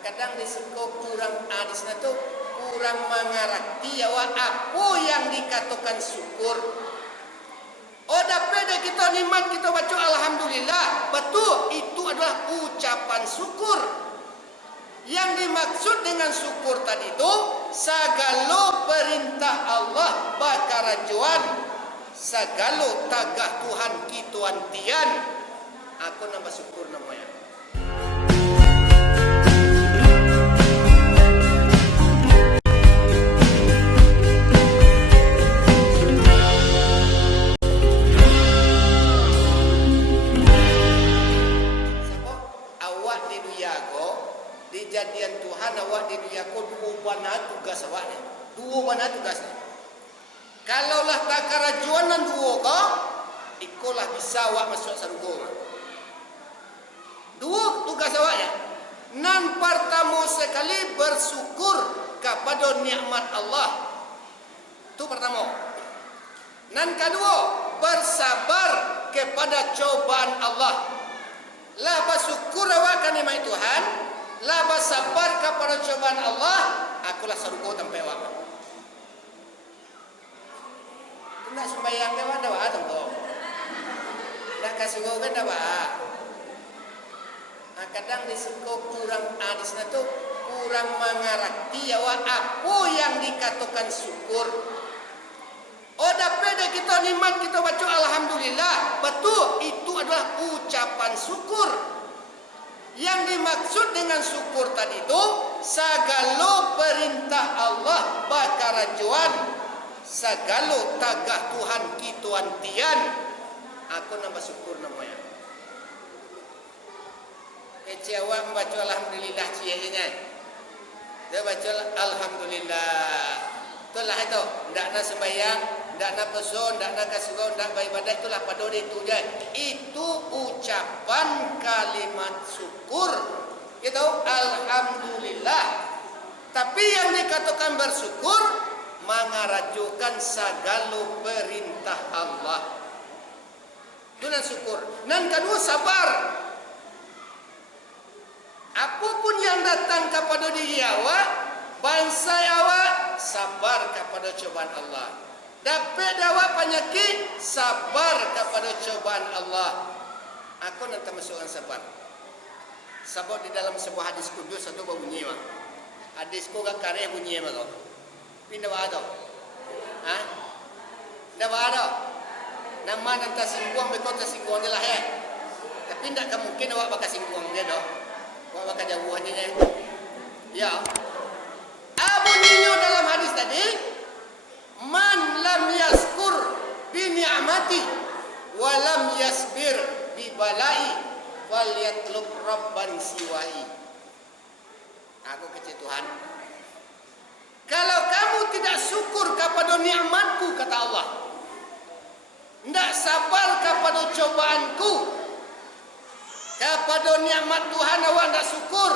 Kadang risiko kurang adisna tu kurang mengerti awak apa yang dikatakan syukur. Oh dapat kita nikmat kita baca alhamdulillah, betul itu adalah ucapan syukur. Yang dimaksud dengan syukur tadi itu segala perintah Allah bakarajuan, segala tagah Tuhan kita antian. Aku nambah syukur namanya. Dijadian Tuhan awak di dunia ko dua bana tugas awak ni. Dua bana tugas ni. Kalaulah tak kerajuan nan dua ko, ikolah bisa awak masuk surga. Dua tugas awak ya. Nan pertama sekali bersyukur kepada nikmat Allah. Itu pertama. Nan kedua bersabar kepada cobaan Allah. Lah bersyukur awak kan nikmat Tuhan. Lah bersabar kepada cobaan Allah, akulah surga sampai awak. Nak sembahyang ke mana awak tengok? Nak kasih surga kan awak? Kadang risiko kurang adisna tu kurang mengerti awak apa yang dikatakan syukur. Oh dapat kita nikmat kita baca alhamdulillah, betul itu adalah ucapan syukur. Yang dimaksud dengan syukur tadi itu segala perintah Allah bakarajuan, segala tagah Tuhan kita antian. Aku nambah syukur namanya. Kecewa membaca alhamdulillah cianya. Dia baca alhamdulillah. Itulah itu. Ndak nak sembahyang, ndak nak pesun, ndak nak kasih, ndak beribadah, itulah pada itu je. Itu ucapan kalimat syukur. Itu alhamdulillah. Tapi yang dikatakan bersyukur mengarajukan segala perintah Allah. Itu nan syukur. Nan kedua sabar. Apapun yang datang kepada diri awak, bangsa awak sabar kepada cobaan Allah. Dapat awak penyakit, sabar kepada cobaan Allah. Aku nak termasuk orang sabar. Sabar di dalam sebuah hadis kudus satu bunyi mah. Hadis ko gak karya bunyi mah kau. Pindah ada. Ha? Dah ada. Nama nanti singguang bekota singguang dia lah ya. Tapi tidak mungkin awak bakal singguang dia doh. Awak bakal jauh aja ya. Ya. Bunyinya dalam hadis tadi, man lam yaskur bi ni'mati wa lam yasbir bi balai falyatlub rabban siwai. Aku kecil Tuhan. Kalau kamu tidak syukur kepada nikmatku kata Allah, tidak sabar kepada cobaanku, kepada nikmat Tuhan awak tidak syukur.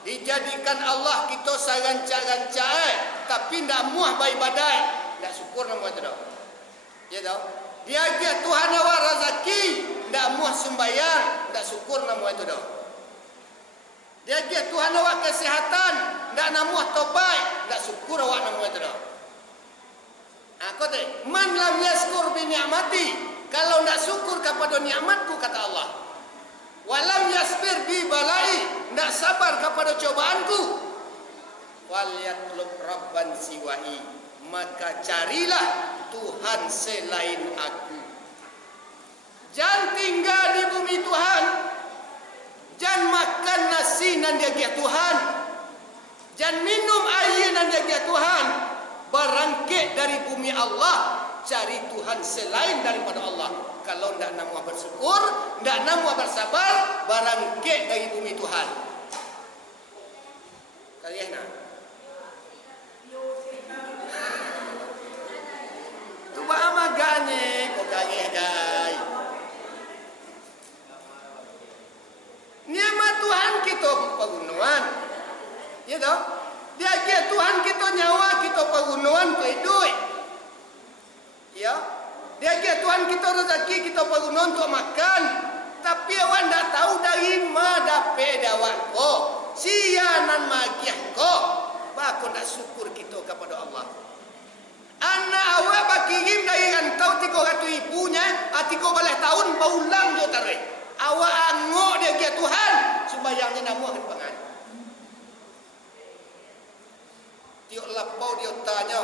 Dijadikan Allah kita serancak-rancak tapi tidak muah beribadah, tidak syukur nama itu dah. Ya tahu? Dia aja Tuhan awak rezeki, tidak muah sembahyang, tidak syukur nama itu dah. Dia aja Tuhan awak kesihatan, tidak muah tobat, tidak syukur awak nama itu dah. Aku tu, man lam yaskur bi ni'mati, kalau tidak syukur kepada nikmatku kata Allah. Walam yasbir bi balai, tidak sabar kepada cobaanku. Walyatlub rabban siwai, maka carilah Tuhan selain aku. Jangan tinggal di bumi Tuhan, jangan makan nasi nan dia Tuhan, jangan minum air nan dia Tuhan. Berangkit dari bumi Allah, cari Tuhan selain daripada Allah. Kalau tidak nak bersyukur, tidak nak bersabar, berangkit dari bumi Tuhan. Kalian nak? Tu apa gane? Kau gane gai. Nikmat Tuhan kita pengunuan, ya tahu? Dia kira Tuhan kita nyawa kita pengunuan duit. Ya. Dia kira Tuhan kita rezeki kita pengunuan untuk makan. Tapi awak tak tahu dari mana dapat awak ko. Sia nan tak syukur kita kepada Allah. Anak awak bakirim dari rantau 300 ibunya, 13 tahun baulang dia tarik. Awak angok dia ke Tuhan, sembahyangnya nama akan pangan. Tiok lapau dia tanya,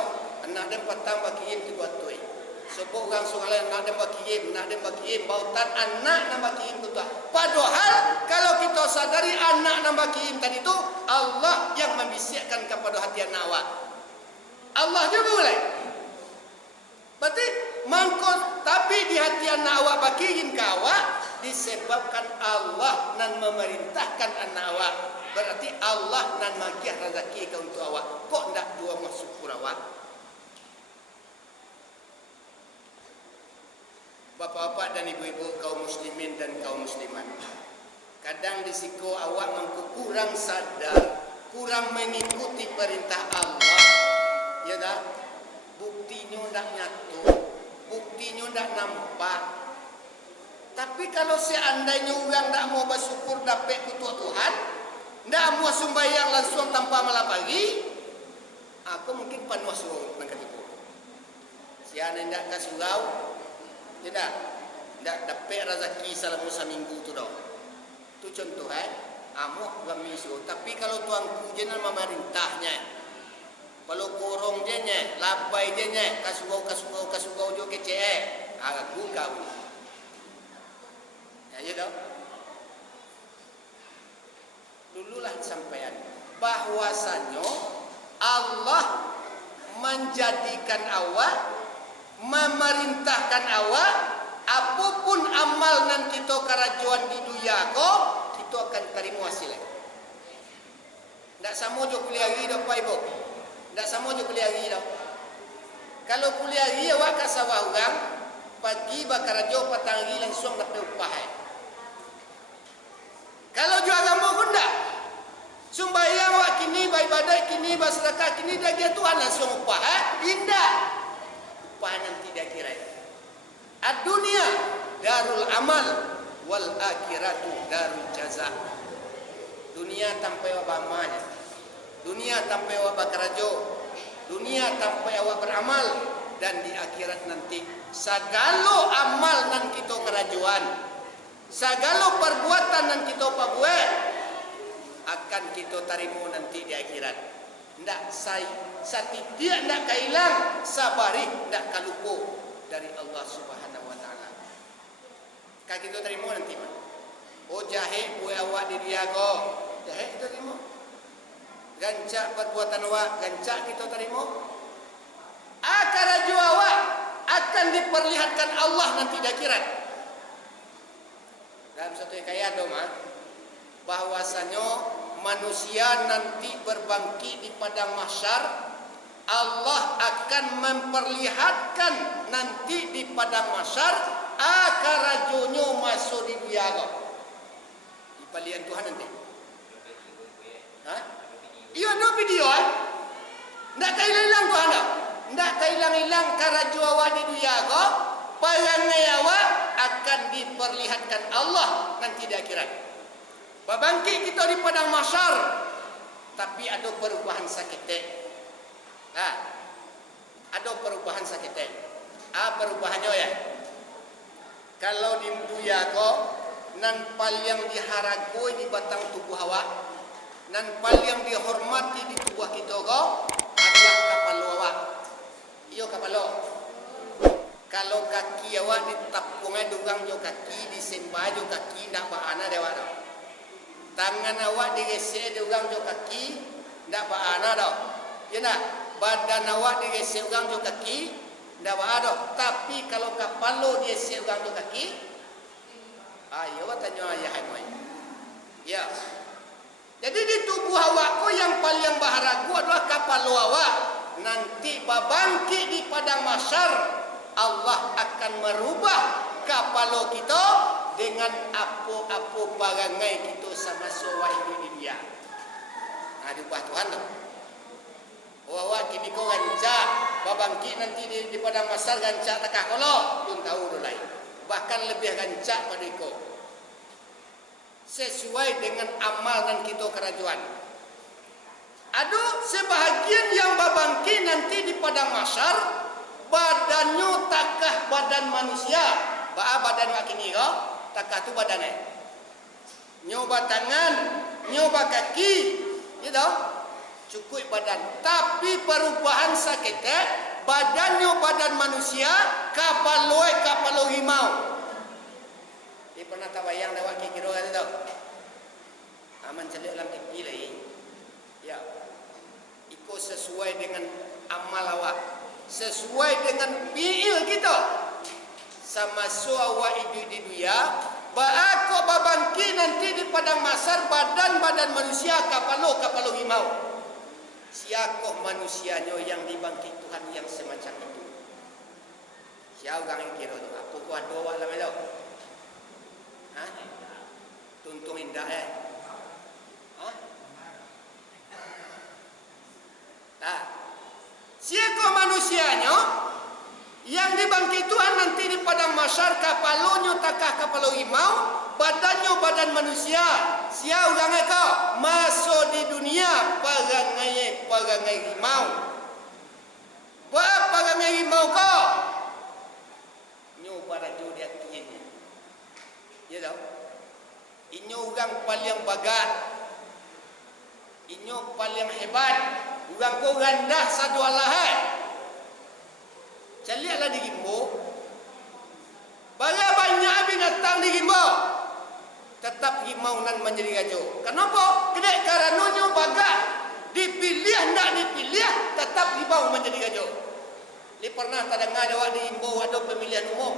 anak dia petang bakirim 300. Sebab orang soalan nak dia bakirim, bautan anak nak bakirim tu. Padahal kalau kita sadari anak nak bakirim tadi tu, Allah yang membisikkan kepada hati anak awak. Allah juga boleh. Berarti mangkot tapi di hati anak awak bakirin ke awak disebabkan Allah nan memerintahkan anak awak. Berarti Allah nan magiah rezeki ke untuk awak. Kok ndak dua syukur awak? Bapak-bapak dan ibu-ibu, kaum muslimin dan kaum muslimat, kadang disiko awak kurang sadar, kurang mengikuti perintah Allah, ya dah. Buktinya ndak nyatu, buktinya ndak nampak. Tapi kalau seandainya orang ndak mau bersyukur dapat kutuk Tuhan, ndak mau sembahyang langsung tanpa melapari, aku mungkin panuh suruh nangkat itu. Siapa ndak kasurau, tidak dapat rezeki selama seminggu tu dah. Tu contoh amuh kami suruh. Tapi kalau tuanku jenal memerintahnya, kalau korong dia nya, labai dia nya, kasugau jo kece, aku kau. Ya dah. Dululah sampaian bahwasanya Allah menjadikan awak, memerintahkan awak, apapun amal nan kita kerajuan di dunia ko, kita akan terima hasilnya. Tak sama je kuliah hari dah Pak Ibu. Tak sama je kuliah hari dah. Kalau kuliah hari awak kat sawah orang, pagi bakar raja petang hari langsung dapat upah. Kalau jual agama pun tak. Sembahyang awak kini, beribadat kini, bersedekah kini, dah dia Tuhan langsung upah. Indah. Upah nanti dia kira. Ad-dunia darul amal wal akhiratu darul jaza. Dunia tanpa awak beramalnya, dunia tanpa awak bekerja, dunia tanpa awak beramal, dan di akhirat nanti segala amal nan kita kerajuan, segala perbuatan nan kita perbuat akan kita terima nanti di akhirat. Ndak sati dia ndak kailang, sabari ndak kalupo dari Allah Subhanahu wa taala. Kan kita terima nanti mah. Oh jahe buat awak di dia ko. Jahe kita terima. Gancak perbuatan awak, gancak kita terima. Akaraju awak akan diperlihatkan Allah nanti di akhirat. Dalam satu hikayat doma, bahwasanya manusia nanti berbangkit di padang mahsyar, Allah akan memperlihatkan nanti di padang mahsyar akarajonyo masuk di dunia. Di palian Tuhan nanti. Hah? Iya no video ndak kailang Tuhan dah. Ndak kailang-ilang karajo awak di dunia ko, perangai awak akan diperlihatkan Allah nanti di akhirat. Berbangkit kita di padang mahsyar, tapi ada perubahan sakit. Ada perubahan sakit. Perubahannya ya. Kalau di dunia ko, nan paling diharagoi di batang tubuh awak, nan paling dihormati di tubuh kita ko adalah kapal awak. Iyo kapal. Kalau kaki awak ditapungnya durang jo kaki, disembah jo kaki, ndak baana dewa dah. Tangan awak digesek durang jo kaki, ndak baana dah. Ya nak, badan awak digesek durang jo kaki, ndak baana dah. Tapi kalau kapal lo digesek durang jo kaki, ayo tanya ayah moi. Ya. Jadi di tubuh awak ko yang paling baharagu adalah kapal lo awak. Nanti babangkit di padang mahsyar, Allah akan merubah kapal kita dengan apa-apa barangai kita sama soai di dunia. Diubah Tuhan tu. Awak kini kau gancak, babangkit nanti di padang mahsyar gancak takah kolok, pun tahu dulu lain. Bahkan lebih gancak pada kau. Sesuai dengan amal dan kita kerajuan. Aduh, sebahagian yang babangki nanti di padang mahsyar badannya takah badan manusia. Badan kaki kau, takah tu badannya. Nyoba tangan, nyoba kaki, gitu. Cukup badan. Tapi perubahan sakitnya, badannya badan manusia, kapal himau. Dia pernah tabayang dah kaki kira kata tau. Aman celik dalam kaki lagi. Ya. Ikut sesuai dengan amal awak. Sesuai dengan fi'il kita. Sama so awak hidup di dunia, baako babangki nanti di padang mahsyar badan manusia kapalo himau. Siakoh manusianya yang dibangkit Tuhan yang semacam itu. Siapa orang yang kira tu? Apa kau ada awak lah melok? Hah? Tuntung indah Hah? Tak. Siakoh manusianya yang dibangkit Tuhan nanti di padang mahsyar kapalonya takah kapalo himau, badannya badan manusia. Sia orang kau masuk di dunia parangai himau. Buat parangai himau kau. Nyo para jo dia tiennya. Ya tahu. Inyo orang paling bagat. Inyo paling hebat. Orang ko rendah satu alahat. Caliaklah di Gimbo. Banyak binatang di Gimbo. Tetap himau nan menjadi gajo. Kenapa? Kedai karanonyo bagat. Dipilih tak dipilih, tetap himau menjadi gajo. Li pernah tak dengar awak di Gimbo ada pemilihan umum?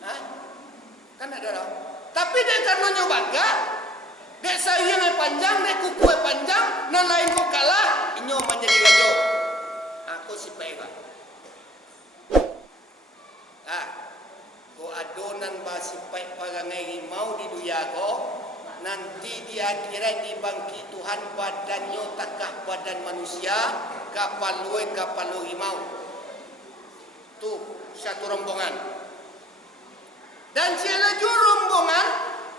Hah? Kan ada dah. Tapi dek karanonyo bagat, dek sayang panjang, dek kuku panjang, nan lain ko kalah, inyo menjadi gajo. Aku si Pak. Ko adonan basipai parangai himau di dunia ko, nanti di akhirat dibangkit Tuhan badannya takah badan manusia, kapal himau. Tu satu rombongan. Dan siapa rombongan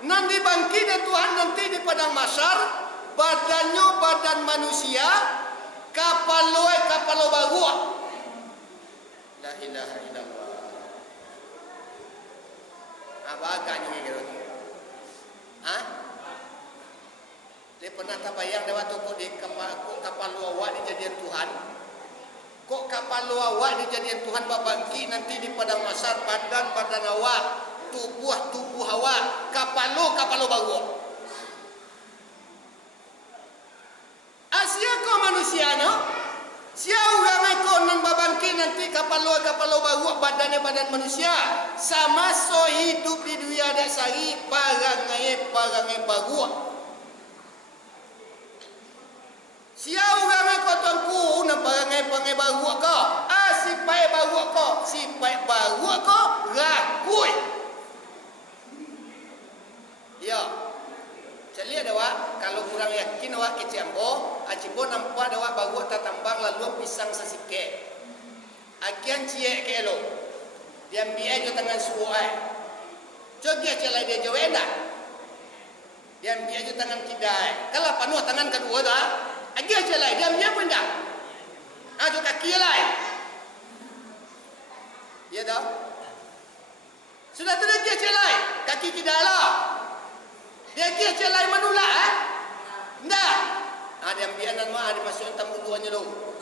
nan dibangkit Tuhan nanti di padang mahsyar, badannya badan manusia, kapal baru. La ilaha illallah. Apa agaknya gitu? Hah? Dia pernah tak bayang dah waktu kok di kapal luawak dijadian Tuhan? Kok kapal luawak dijadian Tuhan babangki nanti di padang mahsyar badan awak, tubuh awak, kapal baru. Asia kau manusia no? Siapa orang ikut nan babangki nanti kapal baru badan manusia sama so hidup di dunia dak sari parangai baru. Siapa orang ikut tuanku nan parangai baru ko? Sipai baru ko rakui. Ya. Jadi ada awak kalau kurang yakin awak ke Ciambo, Acimbo nampak ada awak baru tak tambang lalu pisang sesike. Akian cie ke elo. Dia ambil je tangan suai. Jogi aja dia jawenda. Dia ambil je tangan kidai. Kalau penuh tangan kedua dah, agi aja dia ambil benda. Ajo kaki lai. Ya dah. Sudah terlagi aja kaki kidai lah. Dia kira macam lain menolak Tak. Dia ambil anak mak, dia masuk dalam buluannya dulu.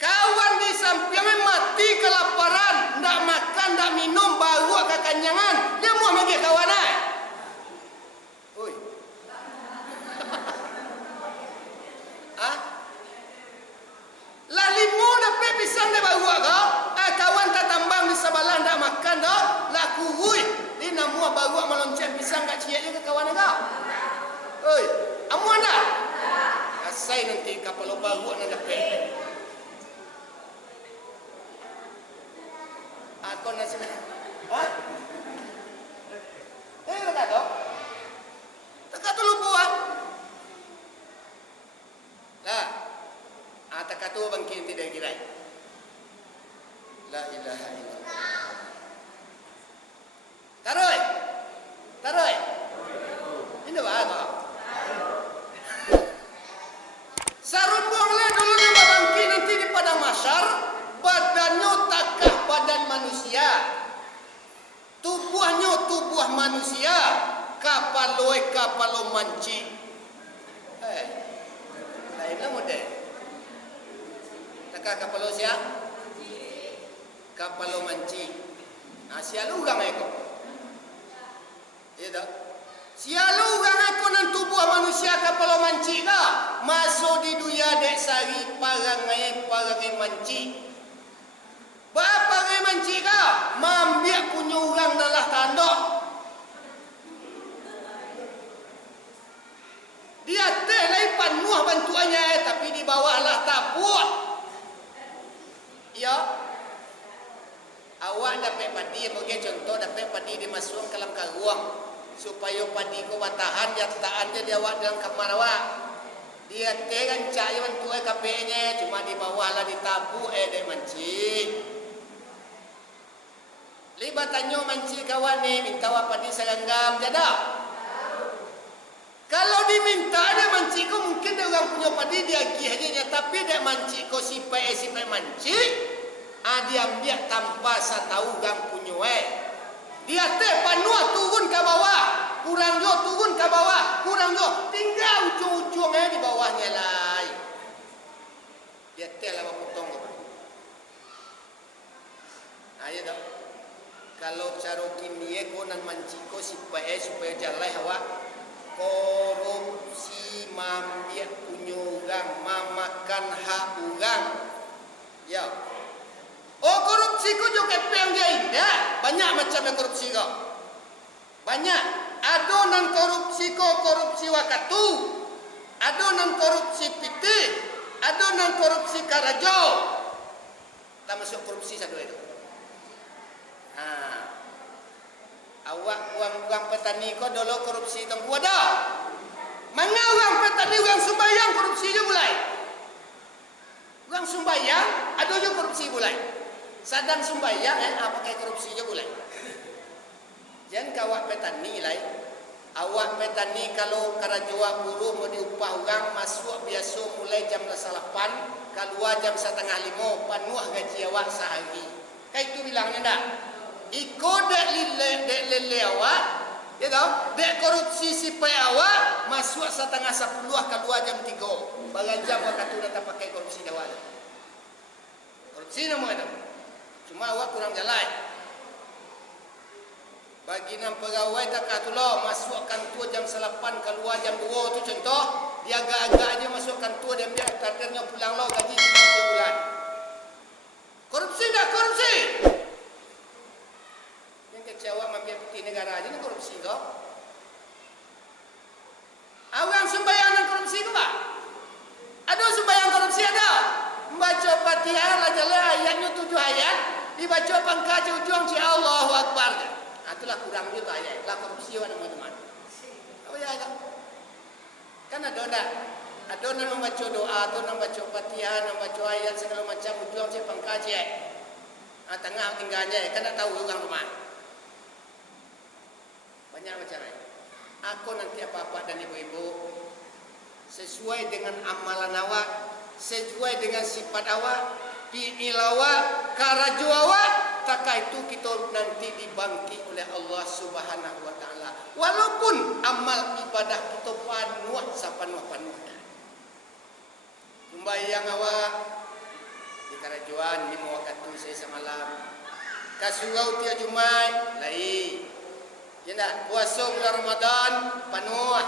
Kawan di sampingnya mati kelaparan, tak makan, tak minum, baru kekenyangan. Dia mau bagi kawan Oi. Lah limo dapat pisang dia baru kau. Kawan tak tambang di sebelah tak makan dah. Lah kuhui. Dia namua baru melonceng pisang kat cia ke kawan kau. Oi, amu anda? Asai nanti kapal baru nak dapat. Aku nasi. Hah? Kata tu? Tak tu lupa. Lah. Tak kata bangkit tidak kira. La ilaha illallah. Taruh. Ini apa? manusia kapalo manci. Lainlah model. Takah kapalo siapa? Kapalo manci. Sialu urang eko. Ya dah. Sialu urang eko nan tubuh manusia kapalo manci dah. Masuk di dunia dek sari parangai manci. Berapa ngai manci kau? Mambiak punya orang nalah tanduk. Dia teh laipan muah bantuannya tapi di bawah lah taput. Ya. Awak dapat padi bagi contoh dapat padi dimasukkan ke dalam karuang supaya padi kau batahan dia tahan dia awak dalam kamar awak. Dia teh rancak yang bantuan KPE-nya cuma di bawah lah ditabu dia manci. Libat tanya manci kawan ni minta awak padi seranggam jada. Kalau diminta ada manci ko mungkin dia orang punya padi dia gih aja tapi dia manci ko sipai manci. Dia ambil tanpa satau orang punya Dia teh panua turun ke bawah, kurang jo turun ke bawah, kurang jo tinggal ujung-ujungnya di bawahnya lah. Dia teh lah potong ko. Ayo dah. Kalau cara kini ko nan manci ko supaya jalan awak korupsi mambiak punya orang mamakan hak orang. Ya. Oh korupsi ko jo kepeng dia indah. Banyak macam yang korupsi ko. Banyak. Ada nan korupsi ko korupsi wakatu. Ada nan korupsi piti. Ada nan korupsi karajo. Tak masuk korupsi satu itu. Awak uang petani ko dolo korupsi tong kuada. Mana uang petani uang sembayang korupsi je mulai. Uang sembayang ada je korupsi mulai. Sadang sembayang pakai korupsi je mulai. Jangan kawak petani lai. Awak petani kalau karajoa buruh mau diupah orang masuk biasa mulai jam 8 keluar jam 4:30 panuh gaji awak sehari. Kayak itu bilangnya dah. Iko dek lele awak, ya tahu? Dek korupsi sipai awak masuk 9:30 keluar jam 3. Bagai jam waktu datang pakai korupsi awak. Korupsi nama itu. Cuma awak kurang jalan. Bagi nam pegawai tak katulah masuk kantor jam 8 keluar jam 2 tu contoh. Dia agak-agak aja masuk kantor dia ambil kadernya pulang lo gaji 5 bulan. Korupsi dah korupsi. Kecewa mampir putih negara aja ni korupsi kau. Awang sembahyang dan korupsi kau pak? Ada sembahyang korupsi ada. Membaca Fatihah lah jalan ayatnya 7 ayat. Dibaca pangkat ujung si Allahu Akbar. Itulah kurang juga ayat. Lah korupsi ada teman-teman. Apa ya ada? Kan ada dah. Ada nak membaca doa, atau nak baca Fatihah, nak baca ayat segala macam ujung si pangkat je. Tengah tinggalnya kan tak tahu orang rumah. Banyak macam ni. Aku nanti apa-apa dan ibu-ibu sesuai dengan amalan awak, sesuai dengan sifat awak, fi'il awak, karajo awak, tak itu kita nanti dibangkit oleh Allah Subhanahu wa taala. Walaupun amal ibadah kita panuh sapanuh-panuh. Sembahyang awak di karajoan 5 waktu saya semalam. Kasurau tiap Jumaat lain. Ya tak? Puasa bulan Ramadan penuh.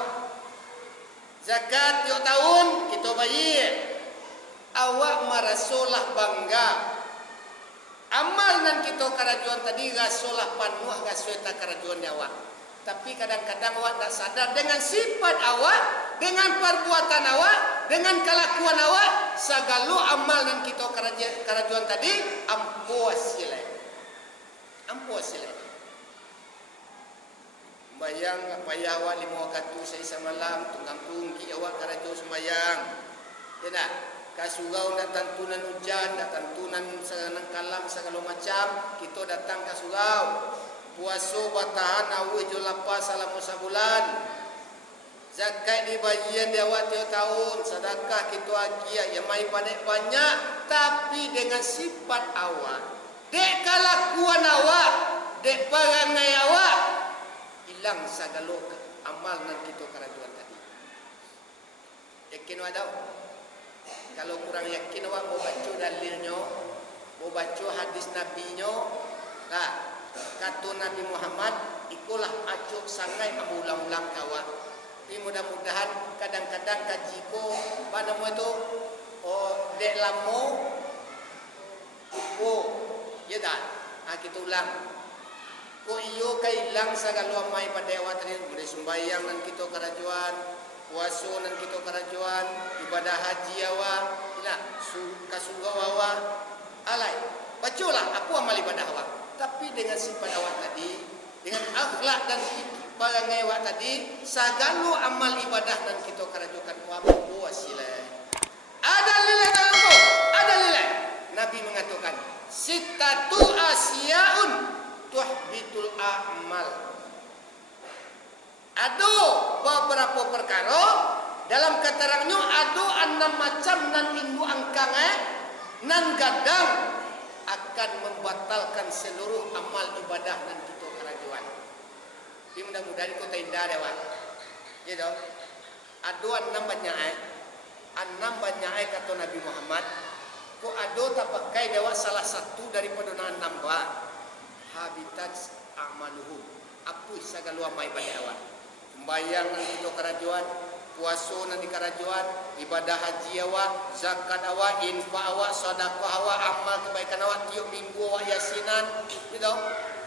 Zakat tiap tahun kita bayar. Awak merasalah bangga. Amal nan kita karajuan tadi rasalah penuh rasa karajuan awak. Tapi kadang-kadang awak tak sadar dengan sifat awak, dengan perbuatan awak, dengan kelakuan awak, segala amal nan kita karajuan tadi ampuas sila. Ampuas sila. Bayang payah awak 5 waktu saya semalam tunggang tunggi awak karajo sembayang. Ya nak? Kasurau nak tantunan hujan, nak tantunan seranang kalam segala macam, kita datang ke surau. Puasa batahan awi jo lapas salam sabulan. Zakat di bagian dia awak tiap tahun, sedekah kita agia yang mai banyak tapi dengan sifat awak. Dek kelakuan awak, dek perangai awak hilang sagalo amal nan kita kerajuan tadi. Yakin wa daw? Kalau kurang yakin wa mau baca dalilnya, mau baca hadis nabi-nya, nah, kata Nabi Muhammad ikulah acuk sangai amulang-ulang kawan. Tapi mudah-mudahan kadang-kadang kaji ko pada mu itu dek lamo ya dah. Kita ulang. Ko iyo kay ilang sagalo amay padewa tadi boleh sembahyang nan kita kerajuan, puasa nan kita kerajuan, ibadah haji awa, ila kasuga awa. Alai, bacalah aku amal ibadah awak. Tapi dengan sifat awak tadi, dengan akhlak dan barangai awak tadi, sagalo amal ibadah dan kita kerajukan ku wasilah. Ada nilai dalam tu, ada nilai. Nabi mengatakan, sittatu asyaun tuhbitul a'mal. Ada beberapa perkara dalam keterangannya ada 6 macam nan indu angkang nan gadang akan membatalkan seluruh amal ibadah dan kita kerajuan. Tapi mudah-mudahan kau tak indah dewan. Ya tahu. Ada 6 banyak 6 banyak kata Nabi Muhammad. Kau ada tak pakai dewa salah satu daripada 6 habitat amaluhu. Apa segala amal ibadah awak. Sembahyang dan kita kerajuan, puasa nanti kerajuan, ibadah haji awak, zakat awak, infak awak, sedekah awak, amal kebaikan awak, tiap minggu awak yasinan, gitu.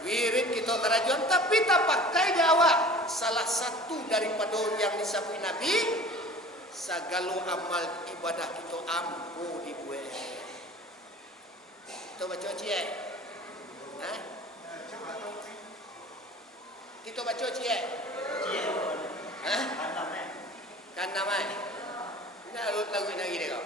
Wirid kita kerajuan, tapi tak pakai dia awak. Salah satu daripada yang disebut Nabi, segala amal ibadah kita ampuh dibuat. Kita baca cik. Kita baca cik. Kan nama. Ini lagu lagi deh kau.